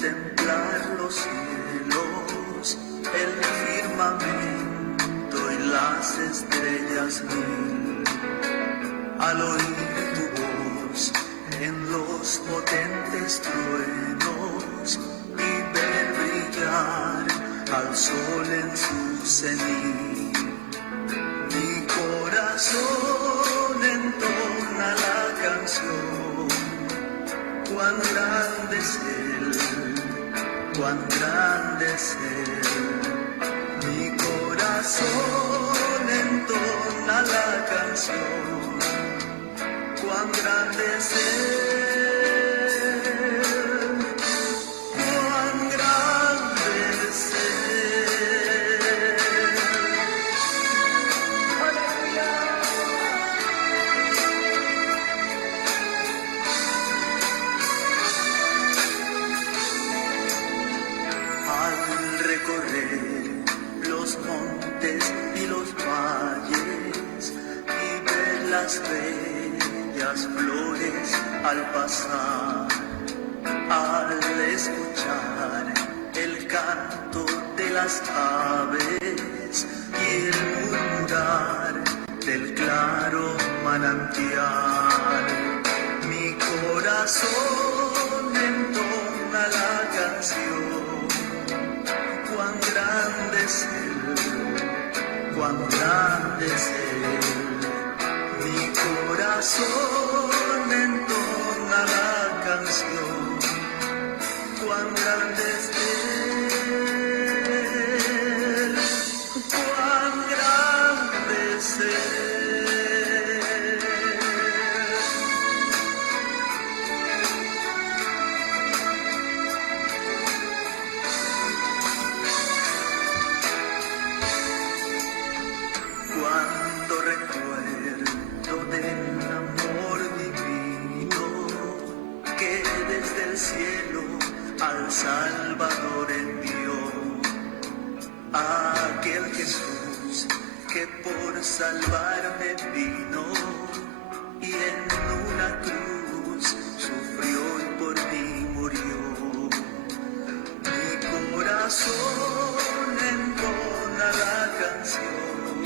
contemplar los cielos, el firmamento y las estrellas mil, al oír tu voz en los potentes truenos y ver brillar al sol en su cenit. Mi corazón entona la canción, cuán grande es Él, cuán grande es Él. Mi corazón entona la canción, cuán grande es Él, cuán grande es Él. Al recorrer los montes y los valles y ver las bellas flores al pasar, al escuchar el canto de las aves y el murmurar del claro manantial, mi corazón entona la canción, cuán grande es Él, cuán grande es Él. Mi corazón entona la canción, cuán grande es Él, cuán grande es Él. Cuando recuerdo del amor divino que desde el cielo al Salvador envió, aquel Jesús que por salvarme vino y en una cruz sufrió y por mí murió. Mi corazón entona la canción,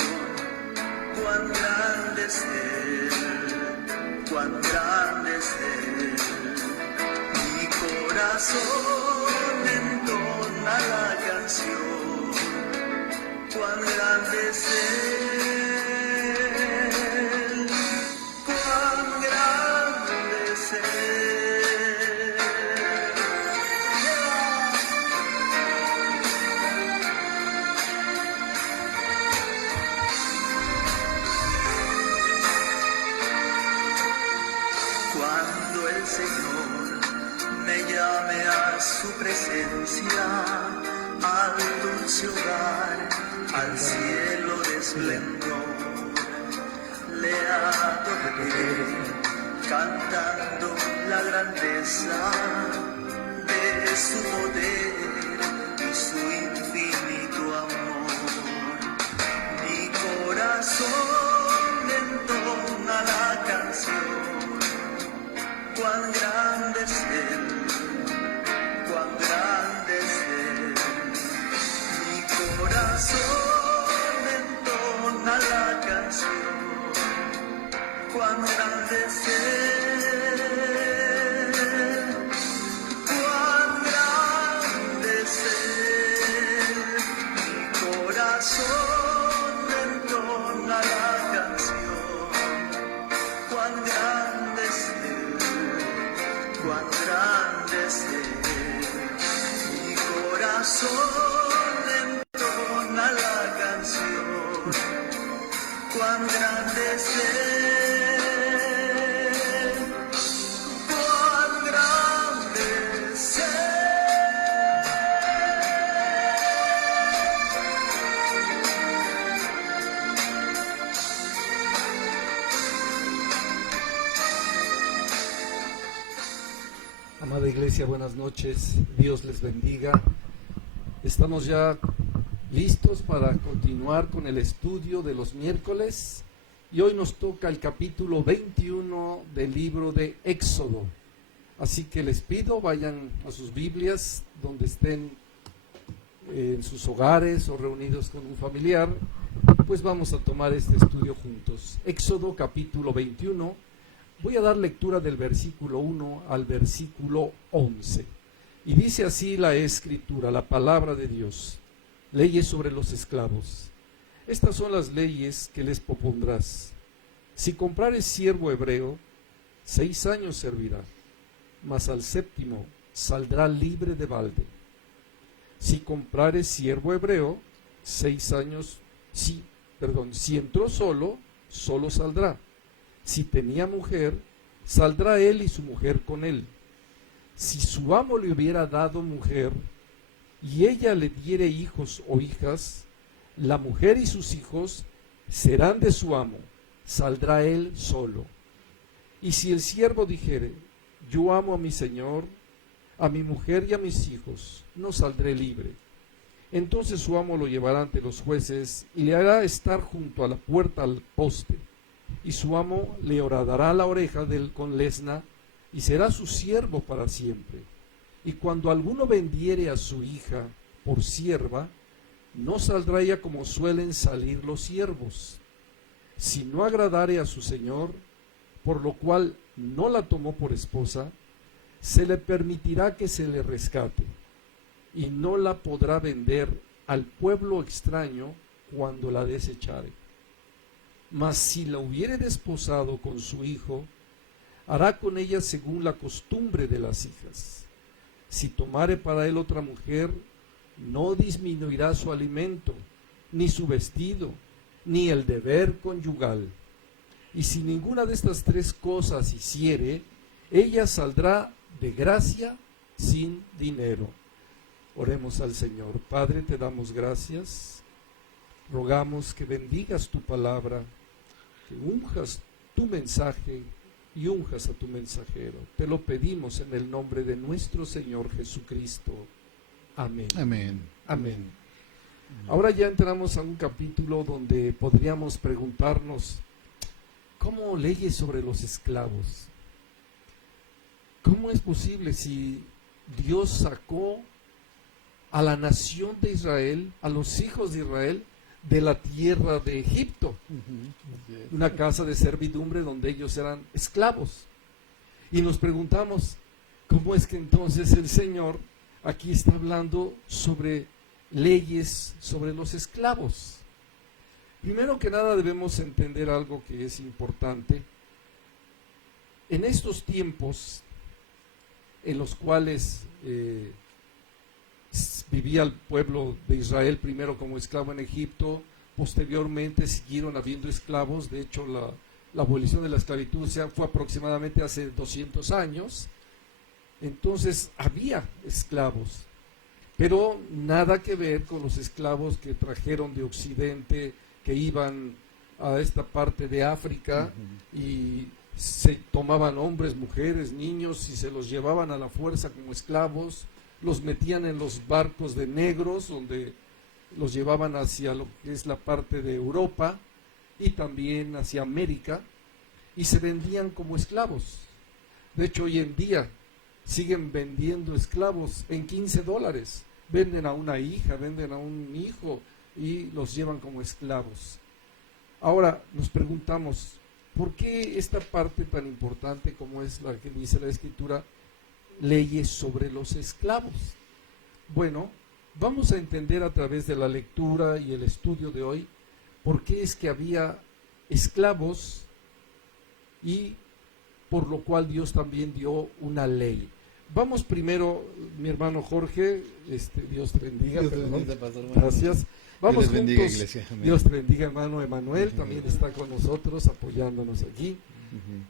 cuán grande es Él, cuán grande es Él. Mi corazón entona la canción, cuán grande es Él, cuán grande es Él. Cuando el Señor me llame a su presencia, al dulce hogar, al cielo de esplendor, le adoraré, cantando la grandeza de su poder y su infinito amor. Mi corazón entona la canción, cuán grande es Él, cuán grande es Él. Mi corazón entona la canción, cuán grande es Él, cuán grande es Él. Mi corazón entona la canción, cuán grande es Él, cuán grande es Él. Mi corazón entona la canción, cuán grande es Él, cuán grande es Él. Amada Iglesia, buenas noches, Dios les bendiga. Estamos ya listos para continuar con el estudio de los miércoles y hoy nos toca el capítulo 21 del libro de Éxodo. Así que les pido, vayan a sus Biblias, donde estén en sus hogares o reunidos con un familiar, pues vamos a tomar este estudio juntos. Éxodo capítulo 21, voy a dar lectura del versículo 1 al versículo 11. Y dice así la Escritura, la palabra de Dios: leyes sobre los esclavos. Estas son las leyes que les propondrás. Si comprares siervo hebreo, 6 años servirá, mas al 7º saldrá libre de balde. Si comprares siervo hebreo, 6 años, si entró solo saldrá. Si tenía mujer, saldrá él y su mujer con él. Si su amo le hubiera dado mujer, y ella le diere hijos o hijas, la mujer y sus hijos serán de su amo, saldrá él solo. Y si el siervo dijere: yo amo a mi señor, a mi mujer y a mis hijos, no saldré libre. Entonces su amo lo llevará ante los jueces y le hará estar junto a la puerta al poste. Y su amo le horadará la oreja con lesna y será su siervo para siempre. Y cuando alguno vendiere a su hija por sierva, no saldrá ella como suelen salir los siervos. Si no agradare a su señor, por lo cual no la tomó por esposa, se le permitirá que se le rescate, y no la podrá vender al pueblo extraño cuando la desechare. Mas si la hubiere desposado con su hijo, hará con ella según la costumbre de las hijas. Si tomare para él otra mujer, no disminuirá su alimento, ni su vestido, ni el deber conyugal. Y si ninguna de estas 3 cosas hiciere, ella saldrá de gracia sin dinero. Oremos al Señor. Padre, te damos gracias. Rogamos que bendigas tu palabra, que unjas tu mensaje y unjas a tu mensajero. Te lo pedimos en el nombre de nuestro Señor Jesucristo. Amén. Amén. Amén. Ahora ya entramos a un capítulo donde podríamos preguntarnos: ¿cómo leyes sobre los esclavos? ¿Cómo es posible si Dios sacó a la nación de Israel, a los hijos de Israel, de la tierra de Egipto? Una casa de servidumbre donde ellos eran esclavos. Y nos preguntamos, ¿cómo es que entonces el Señor aquí está hablando sobre leyes sobre los esclavos? Primero que nada debemos entender algo que es importante. En estos tiempos en los cuales vivía el pueblo de Israel primero como esclavo en Egipto, posteriormente siguieron habiendo esclavos. De hecho, la abolición de la esclavitud fue aproximadamente hace 200 años. Entonces había esclavos, pero nada que ver con los esclavos que trajeron de Occidente, que iban a esta parte de África y se tomaban hombres, mujeres, niños y se los llevaban a la fuerza como esclavos, los metían en los barcos de negros donde los llevaban hacia lo que es la parte de Europa y también hacia América, y se vendían como esclavos. De hecho, hoy en día siguen vendiendo esclavos en $15. Venden a una hija, venden a un hijo y los llevan como esclavos. Ahora nos preguntamos, ¿por qué esta parte tan importante como es la que dice la Escritura, leyes sobre los esclavos? Bueno, vamos a entender a través de la lectura y el estudio de hoy por qué es que había esclavos y por lo cual Dios también dio una ley. Vamos primero, mi hermano Jorge, Dios te bendiga. Dios te bendiga, pastor. Gracias. Vamos Dios les bendiga, juntos. iglesia. Amén. Dios te bendiga, hermano Emanuel, también está con nosotros apoyándonos aquí.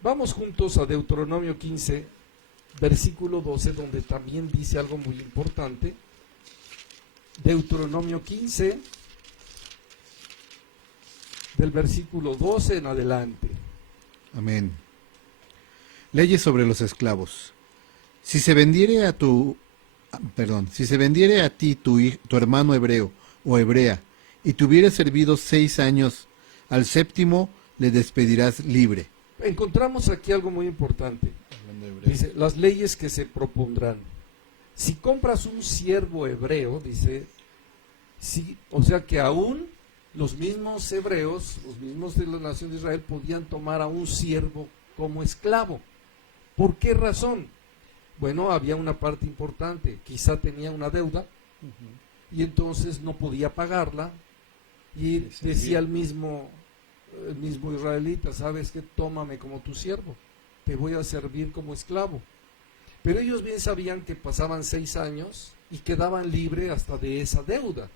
Vamos juntos a Deuteronomio 15, versículo 12, donde también dice algo muy importante. Deuteronomio 15, del versículo 12 en adelante. Amén. Leyes sobre los esclavos. Si se vendiere a ti tu hermano hebreo o hebrea, y te hubiere servido 6 años, al 7º le despedirás libre. Encontramos aquí algo muy importante. Hablando de hebreo. Dice, las leyes que se propondrán. Si compras un siervo hebreo, dice, sí, o sea que aún los mismos hebreos, los mismos de la nación de Israel, podían tomar a un siervo como esclavo. ¿Por qué razón? Bueno, había una parte importante, quizá tenía una deuda y entonces no podía pagarla y decía el mismo israelita, ¿sabes qué? Tómame como tu siervo, te voy a servir como esclavo. Pero ellos bien sabían que pasaban 6 años y quedaban libres hasta de esa deuda.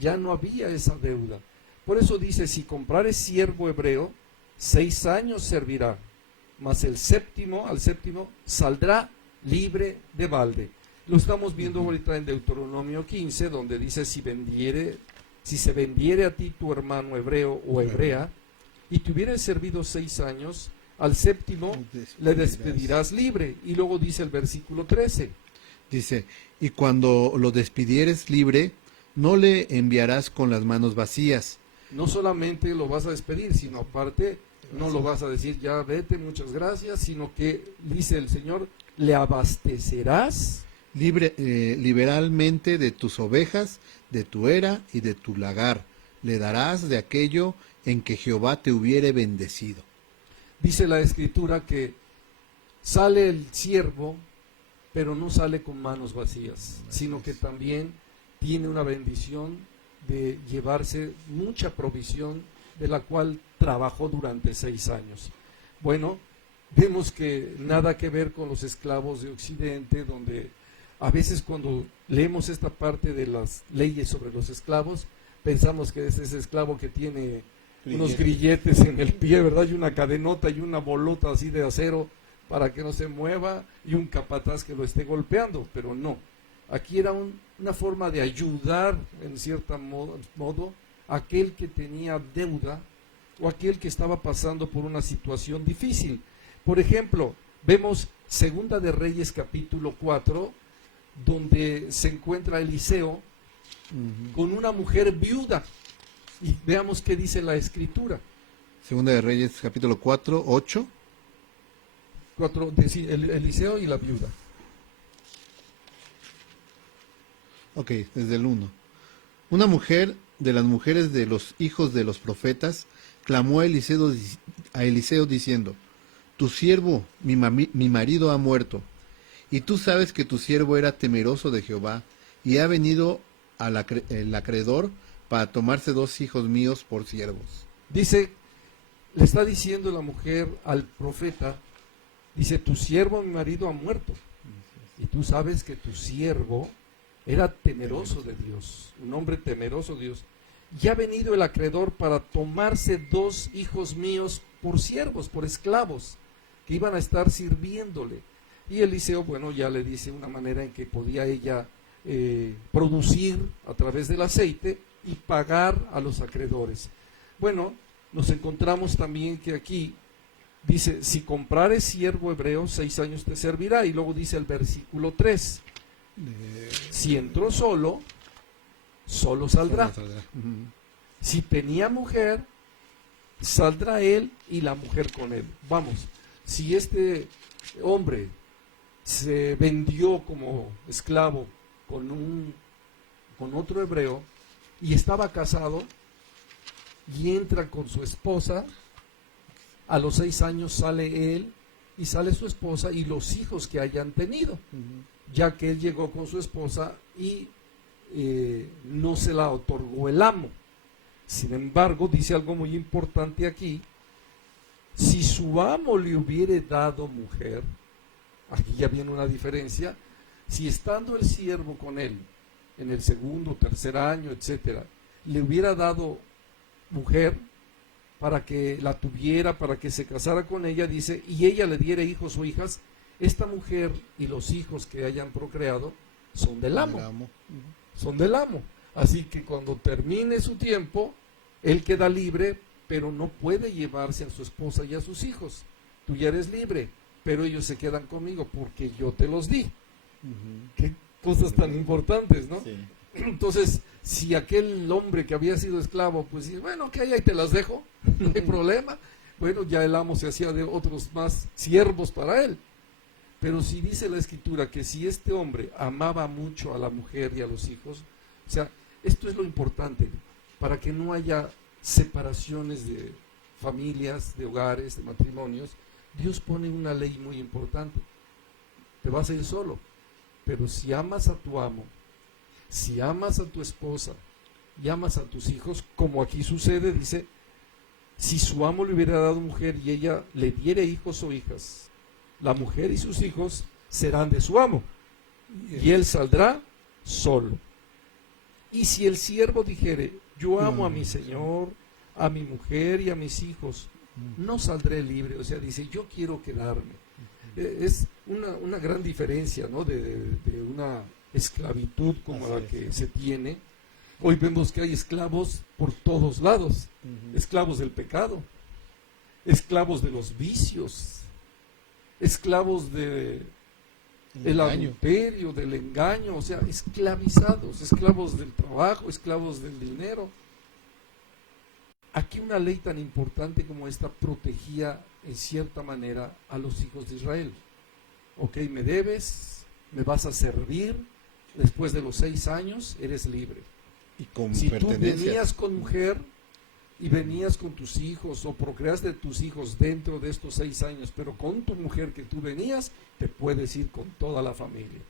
Ya no había esa deuda. Por eso dice, si comprares siervo hebreo, 6 años servirá, mas al séptimo saldrá libre de balde. Lo estamos viendo ahorita en Deuteronomio 15, donde dice, si se vendiere a ti tu hermano hebreo o hebrea, y te hubieras servido 6 años, al séptimo le despedirás libre. Y luego dice el versículo 13. Dice, y cuando lo despidieres libre, no le enviarás con las manos vacías. No solamente lo vas a despedir, sino aparte no lo vas a decir, ya vete, muchas gracias, sino que, dice el Señor, le abastecerás Liberalmente de tus ovejas, de tu era y de tu lagar. Le darás de aquello en que Jehová te hubiere bendecido. Dice la Escritura que sale el siervo, pero no sale con manos vacías, sino que también tiene una bendición de llevarse mucha provisión, de la cual trabajó durante 6 años. Bueno, vemos que nada que ver con los esclavos de Occidente, donde a veces cuando leemos esta parte de las leyes sobre los esclavos, pensamos que es ese esclavo que tiene unos grilletes en el pie, ¿verdad? Y una cadenota y una bolota así de acero para que no se mueva y un capataz que lo esté golpeando, pero no. Aquí era una forma de ayudar, en cierto modo, a aquel que tenía deuda o aquel que estaba pasando por una situación difícil. Por ejemplo, vemos Segunda de Reyes capítulo 4, donde se encuentra Eliseo con una mujer viuda. Y veamos qué dice la Escritura. Segunda de Reyes, capítulo 4, 8. Eliseo y la viuda. Ok, desde el 1. Una mujer de las mujeres de los hijos de los profetas clamó a Eliseo diciendo, tu siervo, mi marido ha muerto, y tú sabes que tu siervo era temeroso de Jehová, y ha venido el acreedor para tomarse 2 hijos míos por siervos. Dice, le está diciendo la mujer al profeta, dice, tu siervo, mi marido, ha muerto. Y tú sabes que tu siervo era temeroso de Dios, un hombre temeroso de Dios. Y ha venido el acreedor para tomarse 2 hijos míos por siervos, por esclavos, que iban a estar sirviéndole. Y Eliseo, bueno, ya le dice una manera en que podía ella producir a través del aceite y pagar a los acreedores. Bueno, nos encontramos también que aquí dice, si comprares siervo hebreo, 6 años te servirá. Y luego dice el versículo 3, si entró solo saldrá. Si tenía mujer, saldrá él y la mujer con él. Vamos, si este hombre se vendió como esclavo con otro hebreo y estaba casado y entra con su esposa, a los 6 años sale él y sale su esposa y los hijos que hayan tenido, ya que él llegó con su esposa y no se la otorgó el amo. Sin embargo, dice algo muy importante aquí, si su amo le hubiere dado mujer, aquí ya viene una diferencia, si estando el siervo con él en el 2º, 3er año, etcétera, le hubiera dado mujer para que la tuviera, para que se casara con ella, dice, y ella le diera hijos o hijas, esta mujer y los hijos que hayan procreado son del amo. Son del amo. Así que cuando termine su tiempo, él queda libre, pero no puede llevarse a su esposa y a sus hijos. Tú ya eres libre, pero ellos se quedan conmigo porque yo te los di. Qué cosas tan importantes, ¿no? Sí. Entonces, si aquel hombre que había sido esclavo, pues dice, bueno, que ahí te las dejo, no hay problema. Bueno, ya el amo se hacía de otros más siervos para él. Pero si dice la Escritura que si este hombre amaba mucho a la mujer y a los hijos, o sea, esto es lo importante, para que no haya separaciones de familias, de hogares, de matrimonios. Dios pone una ley muy importante. Te vas a ir solo, pero si amas a tu amo, si amas a tu esposa y amas a tus hijos, como aquí sucede, dice, si su amo le hubiera dado mujer y ella le diere hijos o hijas, la mujer y sus hijos serán de su amo, y él saldrá solo. Y si el siervo dijere, yo amo a mi señor, a mi mujer y a mis hijos, no saldré libre. O sea, dice, yo quiero quedarme. Es una gran diferencia, ¿no? de una esclavitud como la que se tiene. Hoy vemos que hay esclavos por todos lados, esclavos del pecado, esclavos de los vicios, esclavos del adulterio, del engaño, o sea, esclavizados, esclavos del trabajo, esclavos del dinero. Aquí una ley tan importante como esta protegía en cierta manera a los hijos de Israel. Ok, me debes, me vas a servir, después de los 6 años eres libre. Y con Si tú pertenencia. venías con mujer y venías con tus hijos o procreaste tus hijos dentro de estos 6 años, pero con tu mujer que tú venías, te puedes ir con toda la familia.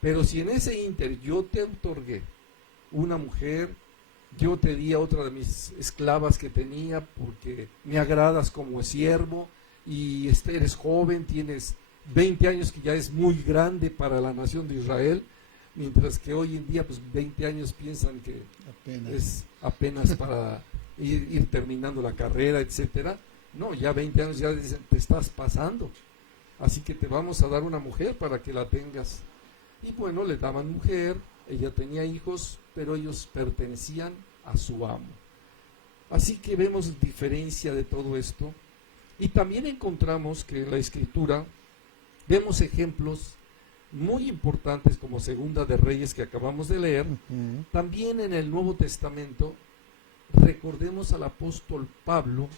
Pero si en ese inter yo te otorgué una mujer, yo te di a otra de mis esclavas que tenía porque me agradas como siervo y eres joven, tienes 20 años, que ya es muy grande para la nación de Israel, mientras que hoy en día pues 20 años piensan que es apenas para ir terminando la carrera, etcétera. No, ya 20 años ya dicen, te estás pasando, así que te vamos a dar una mujer para que la tengas. Y bueno, le daban mujer, ella tenía hijos, pero ellos pertenecían a su amo. Así que vemos diferencia de todo esto. Y también encontramos que en la Escritura vemos ejemplos muy importantes como Segunda de Reyes que acabamos de leer. También en el Nuevo Testamento recordemos al apóstol Pablo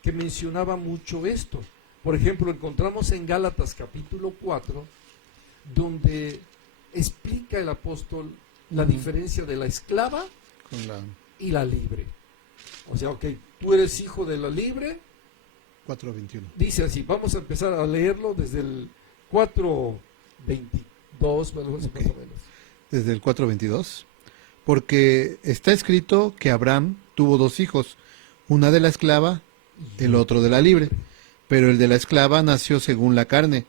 que mencionaba mucho esto. Por ejemplo, encontramos en Gálatas capítulo 4 donde explica el apóstol la diferencia de la esclava y la libre. O sea, ok, tú eres hijo de la libre. 4:21. Dice así, vamos a empezar a leerlo desde el 4:22, más o menos. Desde el 4:22. Porque está escrito que Abraham tuvo 2 hijos, una de la esclava, el otro de la libre. Pero el de la esclava nació según la carne,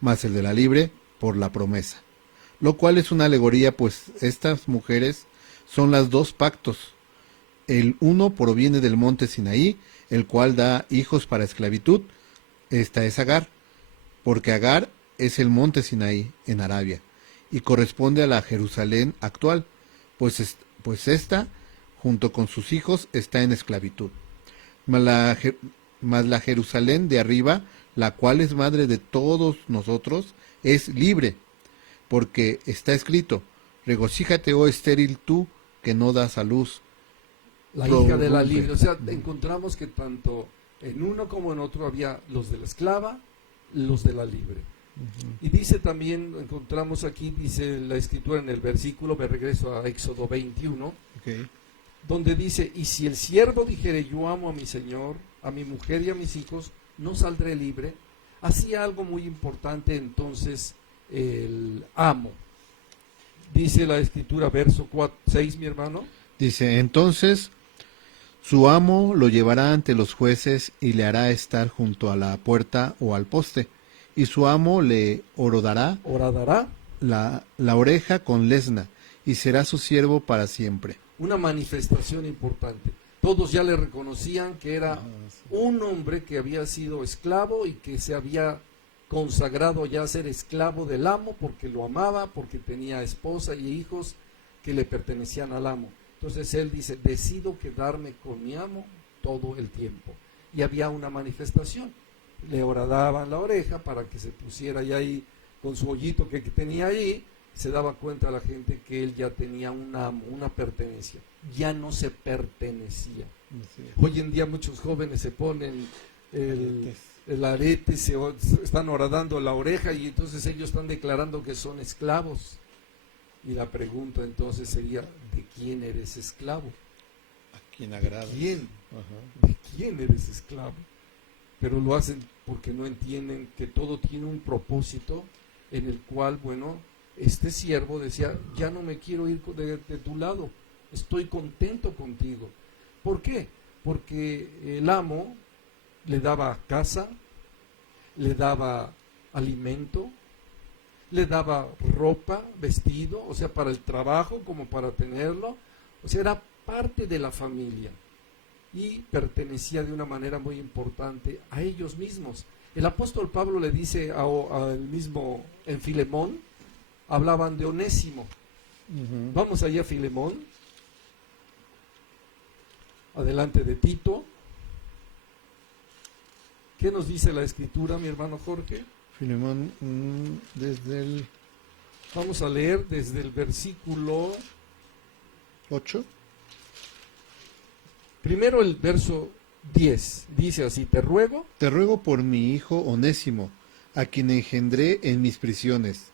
mas el de la libre por la promesa. Lo cual es una alegoría, pues estas mujeres son las 2 pactos. El uno proviene del monte Sinaí, el cual da hijos para esclavitud. Esta es Agar, porque Agar es el monte Sinaí en Arabia, y corresponde a la Jerusalén actual, pues esta, junto con sus hijos, está en esclavitud. Mas la Jerusalén de arriba, la cual es madre de todos nosotros, es libre, porque está escrito, regocíjate, oh estéril tú, que no das a luz. La hija de la libre. O sea, encontramos que tanto en uno como en otro había los de la esclava, los de la libre. Y dice también, encontramos aquí, dice la Escritura en el versículo, me regreso a Éxodo 21, donde dice, y si el siervo dijere, yo amo a mi señor, a mi mujer y a mis hijos, no saldré libre. Hacía algo muy importante entonces el amo. Dice la Escritura, verso 6, mi hermano. Dice, entonces su amo lo llevará ante los jueces y le hará estar junto a la puerta o al poste, y su amo le horadará la oreja con lesna, y será su siervo para siempre. Una manifestación importante. Todos ya le reconocían que era un hombre que había sido esclavo y que se había consagrado ya a ser esclavo del amo porque lo amaba, porque tenía esposa y hijos que le pertenecían al amo. Entonces él dice, decido quedarme con mi amo todo el tiempo. Y había una manifestación. Le horadaban la oreja para que se pusiera ya ahí con su hoyito que tenía ahí. Se daba cuenta la gente que él ya tenía un amo, una pertenencia. Ya no se pertenecía. Hoy en día muchos jóvenes se ponen el, el arete, están horadando la oreja y entonces ellos están declarando que son esclavos. Y la pregunta entonces sería, ¿de quién eres esclavo? ¿A quién ¿De agrada? quién? Ajá. ¿De quién eres esclavo? Pero lo hacen porque no entienden que todo tiene un propósito en el cual, bueno, este siervo decía, ya no me quiero ir de tu lado, estoy contento contigo. ¿Por qué? Porque el amo le daba casa, le daba alimento, le daba ropa, vestido, o sea, para el trabajo como para tenerlo, o sea, era parte de la familia y pertenecía de una manera muy importante a ellos mismos. El apóstol Pablo le dice al mismo en Filemón, hablaban de Onésimo. Ujú. Vamos allá a Filemón, adelante de Tito. ¿Qué nos dice la escritura, mi hermano Jorge? Filemón, desde el Vamos a leer desde el versículo, 8. primero el verso 10, dice así, te ruego, Te ruego por mi hijo Onésimo, a quien engendré en mis prisiones,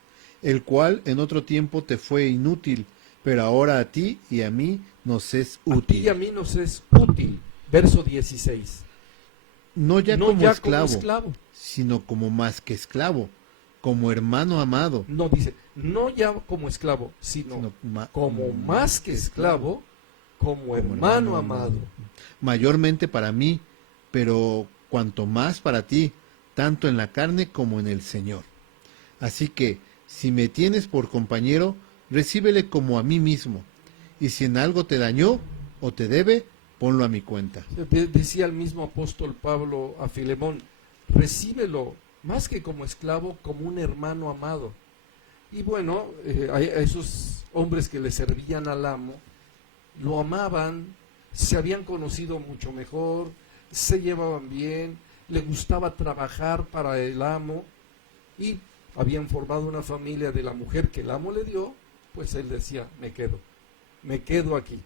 el cual en otro tiempo te fue inútil, pero ahora a ti y a mí nos es a ti y a útil. mí nos es útil. Verso 16, No ya no como ya esclavo, como esclavo, sino como más que esclavo, como hermano amado, no dice, no ya como esclavo, sino como más que esclavo, como hermano amado. mayormente para mí, pero cuanto más para ti, tanto en la carne como en el Señor. Así que, si me tienes por compañero, recíbele como a mí mismo, y si en algo te dañó o te debe, ponlo a mi cuenta. Decía el mismo apóstol Pablo a Filemón, recíbelo más que como esclavo, como un hermano amado. Y bueno, a esos hombres que le servían al amo, lo amaban, se habían conocido mucho mejor, se llevaban bien, le gustaba trabajar para el amo y habían formado una familia de la mujer que el amo le dio, pues él decía, me quedo aquí.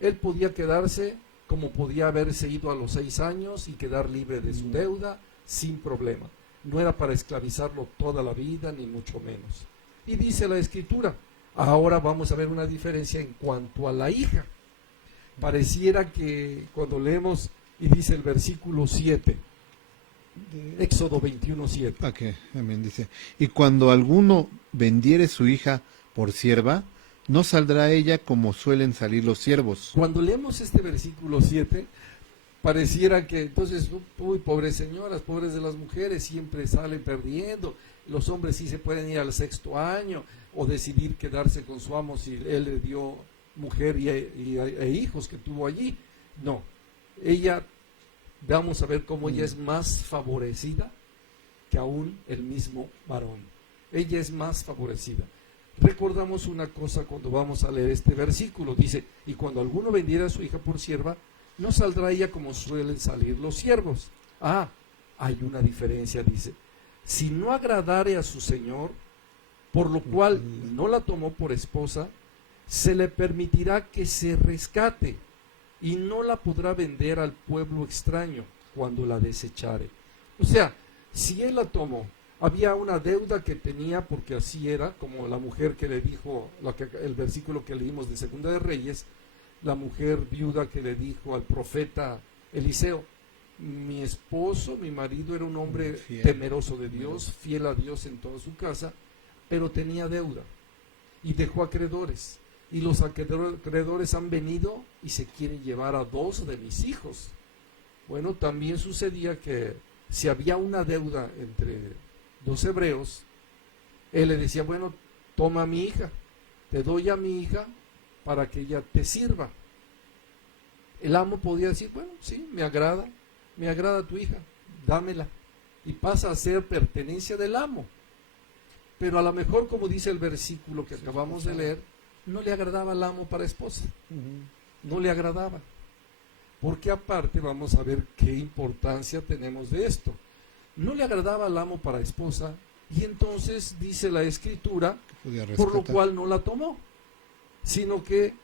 Él podía quedarse como podía haberse ido a los 6 años y quedar libre de su deuda sin problema. No era para esclavizarlo toda la vida, ni mucho menos. Y dice la escritura, ahora vamos a ver una diferencia en cuanto a la hija. Pareciera que cuando leemos, y dice el versículo 7, Éxodo 21:7. Ok, amén, dice. Y cuando alguno vendiere su hija por sierva, no saldrá ella como suelen salir los siervos. Cuando leemos este versículo 7, pareciera que entonces, uy, pobres señoras, pobres de las mujeres, siempre salen perdiendo. Los hombres sí se pueden ir al 6º año o decidir quedarse con su amo si él le dio mujer e hijos que tuvo allí. No, ella, vamos a ver cómo ella es más favorecida que aún el mismo varón. Ella es más favorecida. Recordamos una cosa cuando vamos a leer este versículo, dice, y cuando alguno vendiera a su hija por sierva, no saldrá ella como suelen salir los siervos. Ah, hay una diferencia, dice, si no agradare a su señor, por lo cual no la tomó por esposa, se le permitirá que se rescate y no la podrá vender al pueblo extraño cuando la desechare. O sea, si él la tomó, había una deuda que tenía, porque así era, como la mujer que le dijo, el versículo que leímos de Segunda de Reyes, la mujer viuda que le dijo al profeta Eliseo, mi esposo, mi marido era un hombre temeroso de Dios, fiel a Dios en toda su casa, pero tenía deuda y dejó acreedores. Y los acreedores han venido y se quieren llevar a 2 de mis hijos. Bueno, también sucedía que si había una deuda entre 2 hebreos, él le decía, bueno, toma a mi hija, te doy a mi hija para que ella te sirva. El amo podía decir, bueno, sí, me agrada tu hija, dámela. Y pasa a ser pertenencia del amo. Pero a lo mejor, como dice el versículo que acabamos de leer, no le agradaba al amo para esposa. No le agradaba. Porque aparte vamos a ver qué importancia tenemos de esto. No le agradaba al amo para esposa y entonces dice la escritura, por lo cual no la tomó. Sino que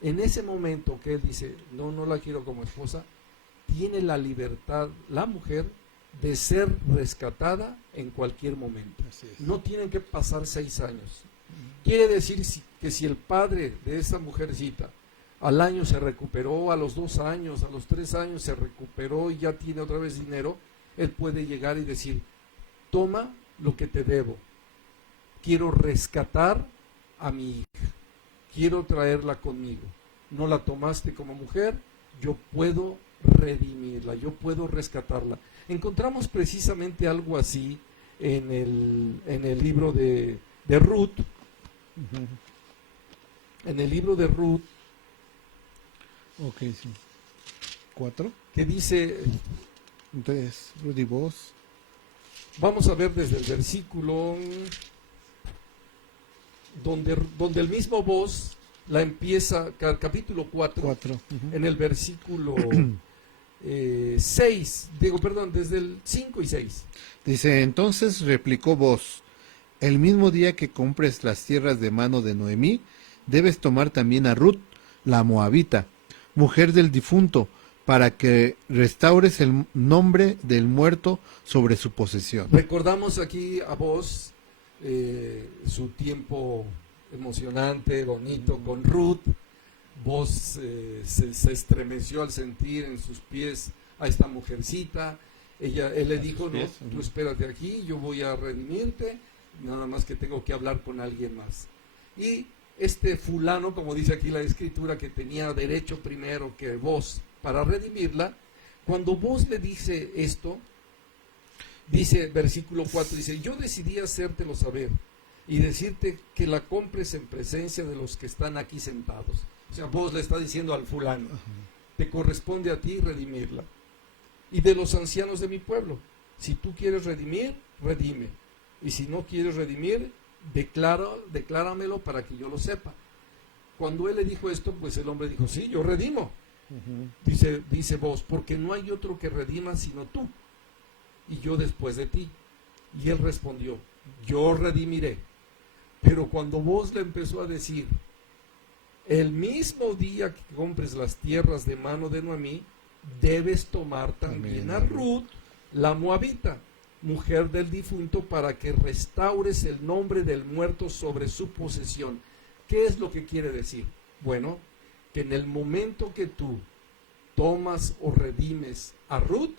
en ese momento que él dice, no la quiero como esposa, tiene la libertad, la mujer, de ser rescatada en cualquier momento. Así es. No tienen que pasar 6 años. Quiere decir que si el padre de esa mujercita al año se recuperó, a los 2 años, a los 3 años se recuperó y ya tiene otra vez dinero, él puede llegar y decir, toma lo que te debo, quiero rescatar a mi hija, quiero traerla conmigo, no la tomaste como mujer, yo puedo redimirla, yo puedo rescatarla. Encontramos precisamente algo así en el libro de Ruth. Ujú. En el libro de Ruth, Ok, sí. 4. que dice, Entonces, Rudy Boss. vamos a ver desde el versículo donde el mismo voz la empieza, capítulo 4, 4. en el versículo 6, digo, perdón, desde el 5 y 6. Dice, entonces replicó Boz, el mismo día que compres las tierras de mano de Noemí, debes tomar también a Ruth, la moabita, mujer del difunto, para que restaures el nombre del muerto sobre su posesión. Recordamos aquí a vos su tiempo emocionante, bonito con Ruth. Vos se estremeció al sentir en sus pies a esta mujercita. Él le dijo, no, pies, tú espérate aquí, yo voy a redimirte, nada más que tengo que hablar con alguien más. Y este fulano, como dice aquí la escritura, que tenía derecho primero que vos para redimirla, cuando vos le dice esto, dice versículo 4, dice, yo decidí hacértelo saber y decirte que la compres en presencia de los que están aquí sentados. O sea, vos le está diciendo al fulano, te corresponde a ti redimirla. Y de los ancianos de mi pueblo, si tú quieres redimir, redime. Y si no quieres redimir, decláramelo para que yo lo sepa. Cuando él le dijo esto, pues el hombre dijo, sí, yo redimo. Dice vos, porque no hay otro que redima sino tú, y yo después de ti. Y él respondió, yo redimiré. Pero cuando vos le empezó a decir, el mismo día que compres las tierras de mano de Noemí, debes tomar también a Ruth, la moabita, mujer del difunto, para que restaures el nombre del muerto sobre su posesión. ¿Qué es lo que quiere decir? Bueno, que en el momento que tú tomas o redimes a Ruth,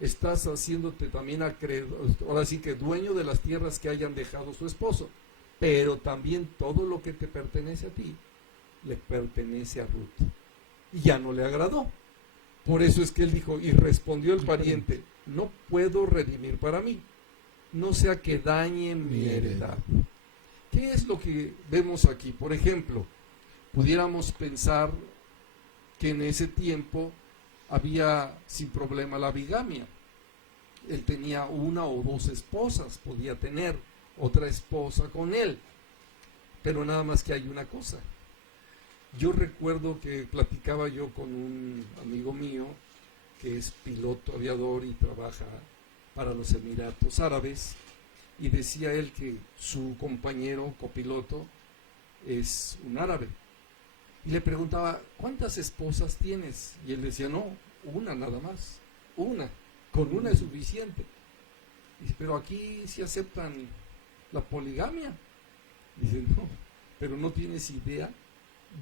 estás haciéndote también acreedor, ahora sí que dueño de las tierras que hayan dejado su esposo, pero también todo lo que te pertenece a ti le pertenece a Ruth. Y ya no le agradó. Por eso es que él dijo, y respondió el pariente, no puedo redimir para mí, no sea que dañe mi heredad. ¿Qué es lo que vemos aquí? Por ejemplo, pudiéramos pensar que en ese tiempo había sin problema la bigamia. Él tenía 1 o 2 esposas, podía tener otra esposa con él. Pero nada más que hay una cosa. Yo recuerdo que platicaba yo con un amigo mío que es piloto aviador y trabaja para los Emiratos Árabes, y decía él que su compañero copiloto es un árabe. Y le preguntaba, ¿cuántas esposas tienes? Y él decía, no, una nada más, con una es suficiente. Dice, pero aquí sí aceptan la poligamia. Dice, no, pero no tienes idea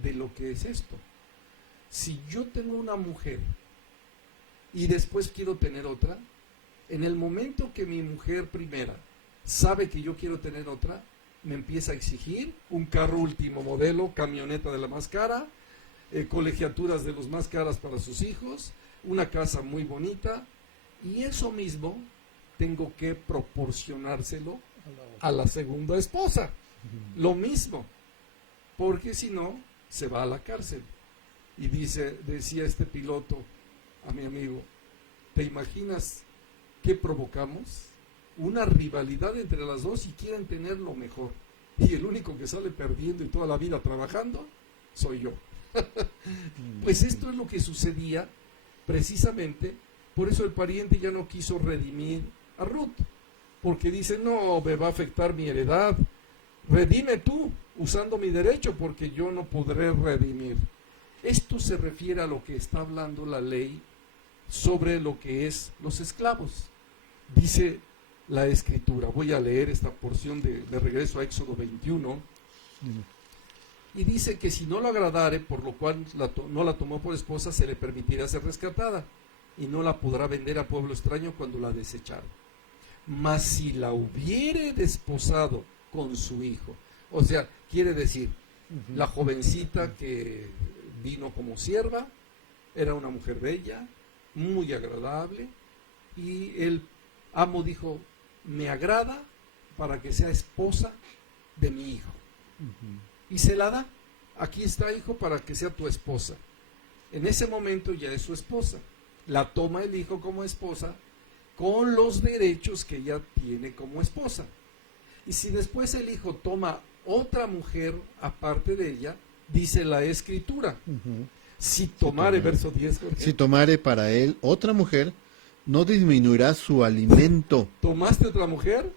de lo que es esto. Si yo tengo una mujer y después quiero tener otra, en el momento que mi mujer primera sabe que yo quiero tener otra, me empieza a exigir un carro último modelo, camioneta de la más cara, colegiaturas de los más caras para sus hijos, una casa muy bonita, y eso mismo tengo que proporcionárselo a la segunda esposa. Lo mismo, porque si no, se va a la cárcel. Y decía este piloto a mi amigo, ¿te imaginas qué provocamos? Una rivalidad entre las dos y quieren tener lo mejor. Y el único que sale perdiendo y toda la vida trabajando, soy yo. Pues esto es lo que sucedía precisamente. Por eso el pariente ya no quiso redimir a Ruth, porque dice, no, me va a afectar mi heredad. Redime tú, usando mi derecho, porque yo no podré redimir. Esto se refiere a lo que está hablando la ley sobre lo que es los esclavos. Dice la Escritura, voy a leer esta porción de regreso a Éxodo 21, y dice que si no lo agradare, por lo cual no la tomó por esposa, se le permitirá ser rescatada, y no la podrá vender a pueblo extraño cuando la desechare. Mas si la hubiere desposado con su hijo, o sea, quiere decir, la jovencita que vino como sierva, era una mujer bella, muy agradable, y el amo dijo, me agrada para que sea esposa de mi hijo. Y se la da, aquí está, hijo, para que sea tu esposa. En ese momento ya es su esposa. La toma el hijo como esposa, con los derechos que ella tiene como esposa. Y si después el hijo toma otra mujer aparte de ella, dice la Escritura, si tomare, verso 10, Jorge, Si tomare para él otra mujer, no disminuirá su alimento. tomaste otra mujer,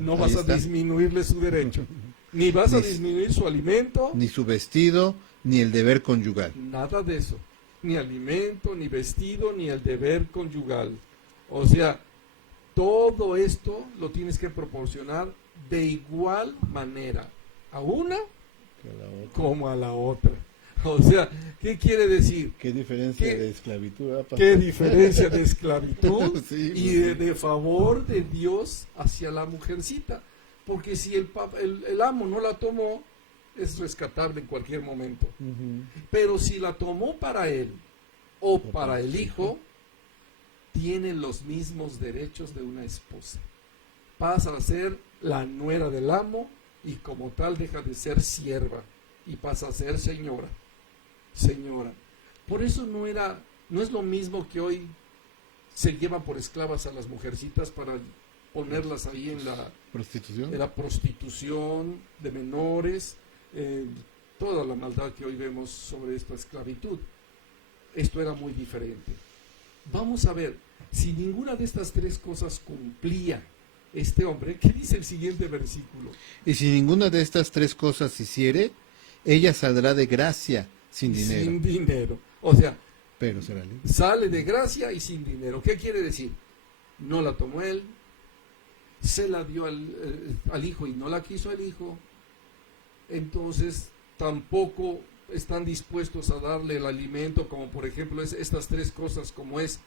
no vas Ahí a está. disminuirle su derecho, ni vas a Ni- disminuir su alimento, Ni su vestido, ni el deber conyugal. nada de eso, ni alimento, ni vestido, ni el deber conyugal. O sea, todo esto lo tienes que proporcionar de igual manera a una como a la otra. O sea, ¿qué quiere decir? ¿Qué diferencia ¿Qué- de esclavitud? Pastor? ¿Qué diferencia de esclavitud Sí, y de favor de Dios hacia la mujercita? Porque si el amo no la tomó, es rescatable en cualquier momento. Pero si la tomó para él o para el hijo, tiene los mismos derechos de una esposa. Pasa a ser la nuera del amo y como tal deja de ser sierva y pasa a ser señora. Señora. Por eso no es lo mismo que hoy se llevan por esclavas a las mujercitas para ponerlas ahí en ¿Prostitución? la prostitución de menores, toda la maldad que hoy vemos sobre esta esclavitud. Esto era muy diferente. Vamos a ver, si ninguna de estas tres cosas cumplía este hombre, ¿qué dice el siguiente versículo? Y si ninguna de estas tres cosas hiciere, ella saldrá de gracia sin dinero. Sin dinero. O sea, Pero será libre. sale de gracia y sin dinero. ¿Qué quiere decir? No la tomó él, se la dio al hijo y no la quiso el hijo, entonces tampoco están dispuestos a darle el alimento, como por ejemplo estas tres cosas, como es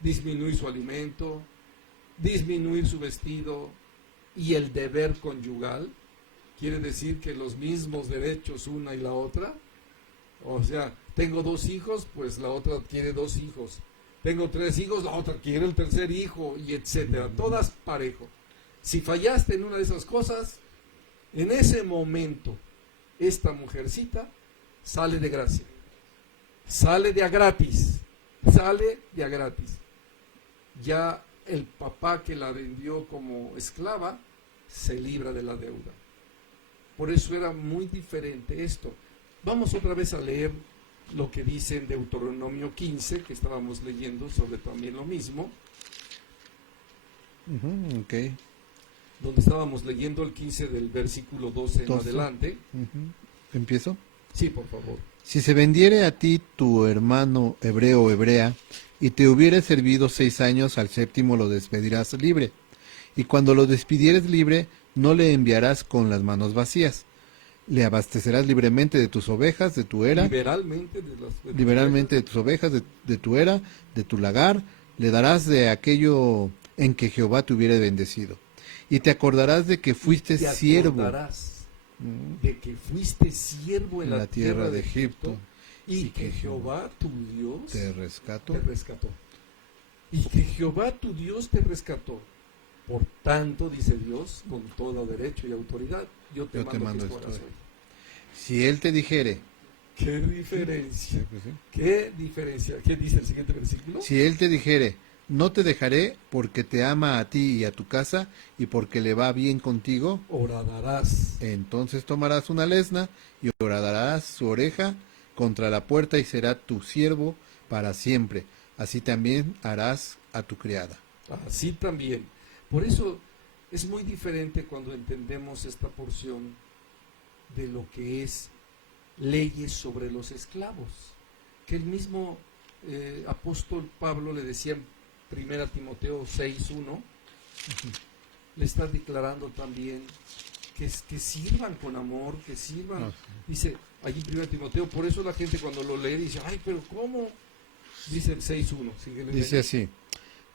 disminuir su alimento, disminuir su vestido y el deber conyugal. Quiere decir que los mismos derechos una y la otra. O sea, tengo 2 hijos, pues la otra quiere 2 hijos. Tengo 3 hijos, la otra quiere el tercer hijo, y etcétera. Todas parejo. Si fallaste en una de esas cosas, en ese momento, esta mujercita sale de gracia. Sale de a gratis. Sale de a gratis. Ya el papá que la vendió como esclava se libra de la deuda. Por eso era muy diferente esto. Vamos otra vez a leer lo que dice en Deuteronomio 15, que estábamos leyendo sobre también lo mismo, Ok. donde estábamos leyendo el 15 del versículo 12 en 12. adelante. ¿Empiezo? Sí, por favor. Si se vendiere a ti tu hermano hebreo o hebrea, y te hubiere servido 6 años, al 7º lo despedirás libre. Y cuando lo despidieres libre, no le enviarás con las manos vacías. Le abastecerás libremente de tus ovejas, de tu era, Liberalmente liberalmente de tus ovejas, de tu era, de tu lagar, le darás de aquello en que Jehová te hubiere bendecido. Y te acordarás de que fuiste te siervo acordarás de que fuiste siervo en la tierra de Egipto y que Jehová tu Dios te rescato. te rescató. Y que Jehová tu Dios te rescató. Por tanto, dice Dios, con todo derecho y autoridad, yo te mando que fueras esto. hoy. Si él te dijere, ¿Qué diferencia? pues sí. ¿Qué diferencia? ¿Qué dice el siguiente versículo? Si él te dijere, no te dejaré porque te ama a ti y a tu casa y porque le va bien contigo, Horadarás. entonces tomarás una lesna y horadarás su oreja contra la puerta y será tu siervo para siempre. Así también harás a tu criada. Así también. Por eso es muy diferente cuando entendemos esta porción de lo que es leyes sobre los esclavos, que el mismo apóstol Pablo le decía en 1 Timoteo 6:1, le está declarando también que sirvan con amor, que sirvan. Ah, Dice allí en 1 Timoteo, por eso la gente cuando lo lee dice, ay, pero ¿cómo? Dice el 6:1. Dice así: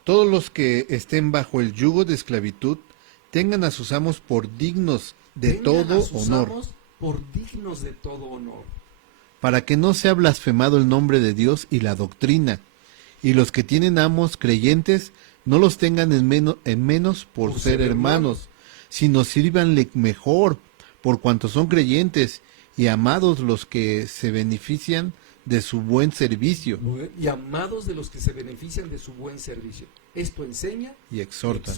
todos los que estén bajo el yugo de esclavitud tengan a sus amos por dignos de todo honor, por dignos de todo honor. para que no sea blasfemado el nombre de Dios y la doctrina, y los que tienen amos creyentes no los tengan en menos por ser hermanos, sino sírvanle mejor, por cuanto son creyentes y amados los que se benefician de su buen servicio. Y amados de los que se benefician de su buen servicio. Esto enseña Y exhorta.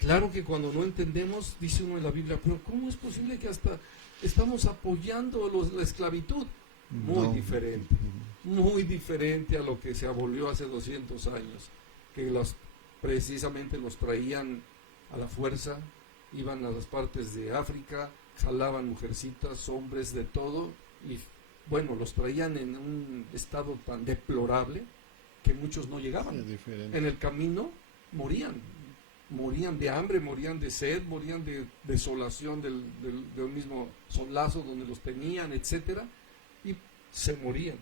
Claro que cuando no entendemos, dice uno en la Biblia, pero ¿cómo es posible que hasta estamos apoyando la esclavitud? No. Muy diferente a lo que se abolió hace 200 años, que precisamente los traían a la fuerza, iban a las partes de África, jalaban mujercitas, hombres, de todo, y bueno, los traían en un estado tan deplorable que muchos no llegaban. Es diferente. En el camino morían de hambre, morían de sed, morían de desolación del mismo solazo donde los tenían, etcétera, y se morían.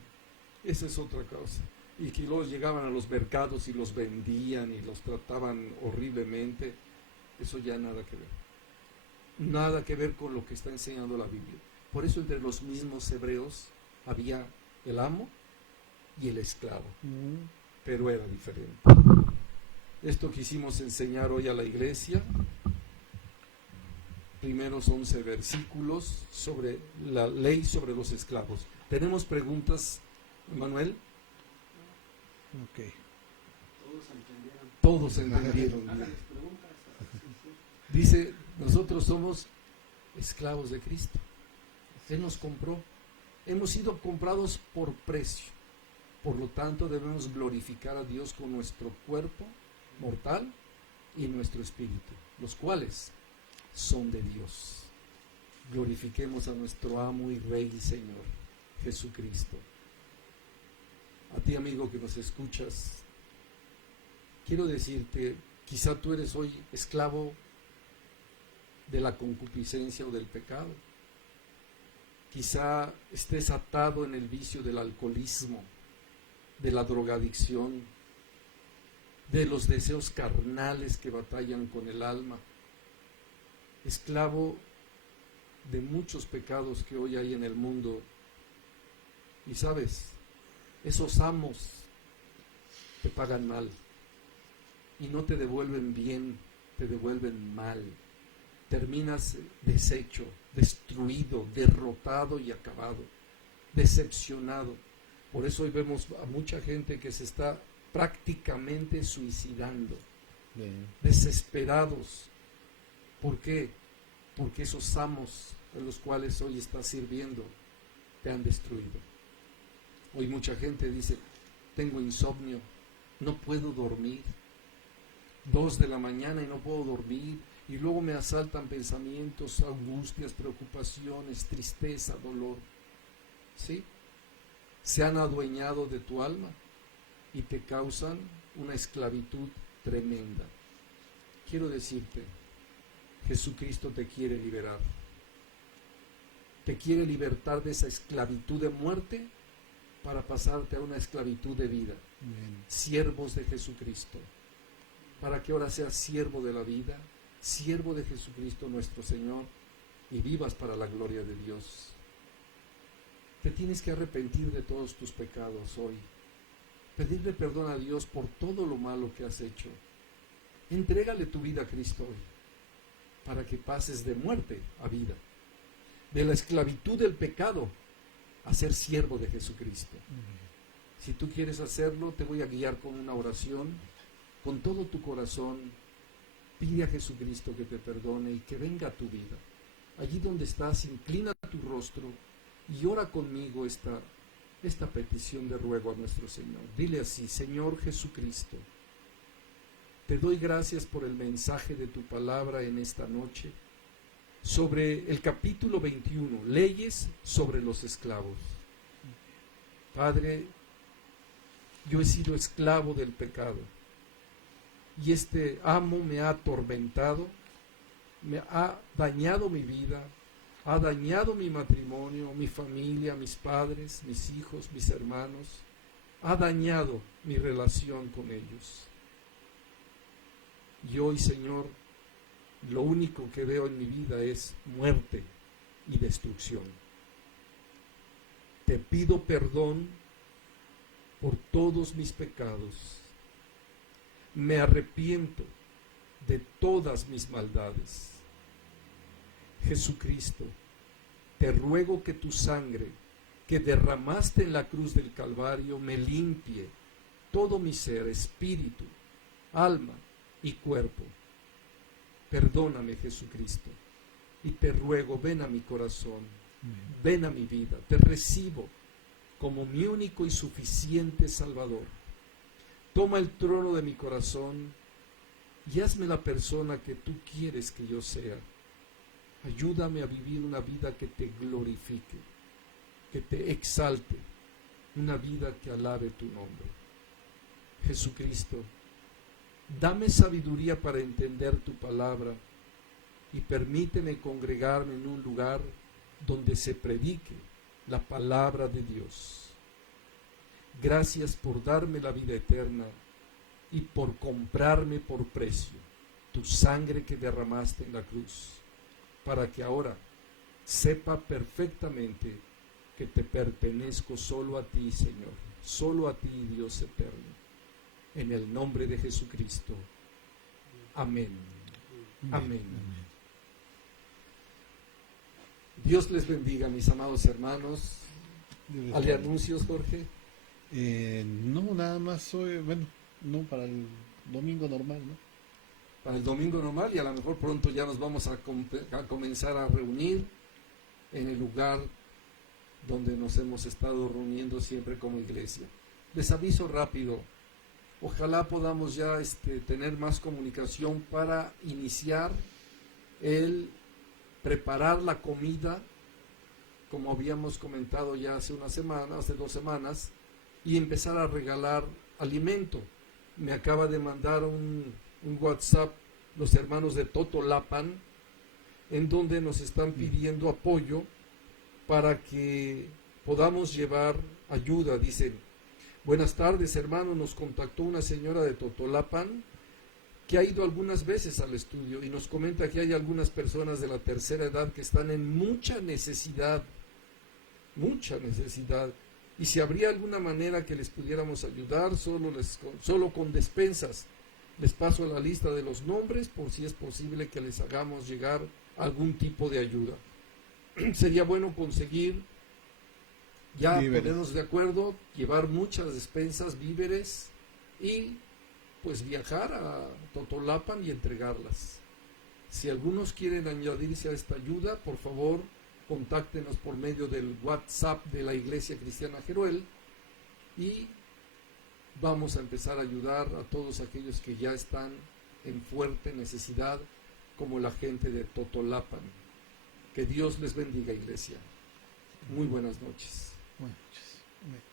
Esa es otra cosa. Y que luego llegaban a los mercados y los vendían y los trataban horriblemente. Eso ya nada que ver. Nada que ver con lo que está enseñando la Biblia. Por eso entre los mismos hebreos había el amo y el esclavo. Pero era diferente. Esto quisimos enseñar hoy a la iglesia. Primeros 11 versículos sobre la ley sobre los esclavos. ¿Tenemos preguntas, Manuel? Ok. Todos entendieron bien. Dice, nosotros somos esclavos de Cristo. Él nos compró. Hemos sido comprados por precio. Por lo tanto, debemos glorificar a Dios con nuestro cuerpo mortal y nuestro espíritu, los cuales son de Dios. Glorifiquemos a nuestro amo y Rey y Señor, Jesucristo. A ti, amigo que nos escuchas, quiero decirte, quizá tú eres hoy esclavo de la concupiscencia o del pecado. Quizá estés atado en el vicio del alcoholismo, de la drogadicción, de los deseos carnales que batallan con el alma. Esclavo de muchos pecados que hoy hay en el mundo. Y sabes, esos amos te pagan mal y no te devuelven bien, te devuelven mal. Terminas deshecho, destruido, derrotado y acabado, decepcionado. Por eso hoy vemos a mucha gente que se está prácticamente suicidando, desesperados. ¿Por qué? Porque esos amos a los cuales hoy estás sirviendo te han destruido. Hoy mucha gente dice, tengo insomnio, no puedo dormir, 2 de la mañana y no puedo dormir, y luego me asaltan pensamientos, angustias, preocupaciones, tristeza, dolor. ¿Sí? Se han adueñado de tu alma y te causan una esclavitud tremenda. Quiero decirte, Jesucristo te quiere liberar. Te quiere libertar de esa esclavitud de muerte para pasarte a una esclavitud de vida. Bien. Siervos de Jesucristo. Para que ahora seas siervo de la vida, siervo de Jesucristo nuestro Señor, y vivas para la gloria de Dios. Te tienes que arrepentir de todos tus pecados hoy. Pedirle perdón a Dios por todo lo malo que has hecho. Entrégale tu vida a Cristo hoy, para que pases de muerte a vida, de la esclavitud del pecado a ser siervo de Jesucristo. Si tú quieres hacerlo, te voy a guiar con una oración. Con todo tu corazón, pide a Jesucristo que te perdone y que venga a tu vida. Allí donde estás, inclina tu rostro y ora conmigo esta petición de ruego a nuestro Señor. Dile así: Señor Jesucristo, te doy gracias por el mensaje de tu palabra en esta noche sobre el capítulo 21, leyes sobre los esclavos. Padre, Yo he sido esclavo del pecado. Y este amo me ha atormentado, me ha dañado mi vida, ha dañado mi matrimonio, mi familia, mis padres, mis hijos, mis hermanos, ha dañado mi relación con ellos. Y hoy, Señor, lo único que veo en mi vida es muerte y destrucción. Te pido perdón por todos mis pecados. Me arrepiento de todas mis maldades. Jesucristo, te ruego que tu sangre que derramaste en la cruz del Calvario me limpie todo mi ser, espíritu, alma y cuerpo. Perdóname, Jesucristo, y te ruego, ven a mi corazón, ven a mi vida, te recibo como mi único y suficiente Salvador. Toma el trono de mi corazón y hazme la persona que tú quieres que yo sea. Ayúdame a vivir una vida que te glorifique, que te exalte, una vida que alabe tu nombre. Jesucristo, dame sabiduría para entender tu palabra y permíteme congregarme en un lugar donde se predique la palabra de Dios. Gracias por darme la vida eterna y por comprarme por precio tu sangre que derramaste en la cruz, para que ahora sepa perfectamente que te pertenezco solo a ti, Señor, solo a ti, Dios eterno. En el nombre de Jesucristo. Amén. Amén. Dios les bendiga, mis amados hermanos. ¿Hay anuncios, Jorge? No, nada más hoy, bueno, no para el domingo normal, ¿no? Para el domingo normal, y a lo mejor pronto ya nos vamos a comenzar a reunir en el lugar donde nos hemos estado reuniendo siempre como iglesia. Les aviso rápido, ojalá podamos ya tener más comunicación para iniciar el preparar la comida, como habíamos comentado ya hace 2 semanas, y empezar a regalar alimento. Me acaba de mandar un WhatsApp los hermanos de Totolapan, en donde nos están pidiendo apoyo para que podamos llevar ayuda. Dicen: buenas tardes, hermano, nos contactó una señora de Totolapan que ha ido algunas veces al estudio y nos comenta que hay algunas personas de la tercera edad que están en mucha necesidad, y si habría alguna manera que les pudiéramos ayudar, solo con despensas. Les paso la lista de los nombres por si es posible que les hagamos llegar algún tipo de ayuda. Sería bueno conseguir, ya ponernos de acuerdo, llevar muchas despensas, víveres, y pues viajar a Totolapan y entregarlas. Si algunos quieren añadirse a esta ayuda, por favor, contáctenos por medio del WhatsApp de la Iglesia Cristiana Jeruel y vamos a empezar a ayudar a todos aquellos que ya están en fuerte necesidad, como la gente de Totolapan. Que Dios les bendiga, iglesia. Muy buenas noches. Buenas noches.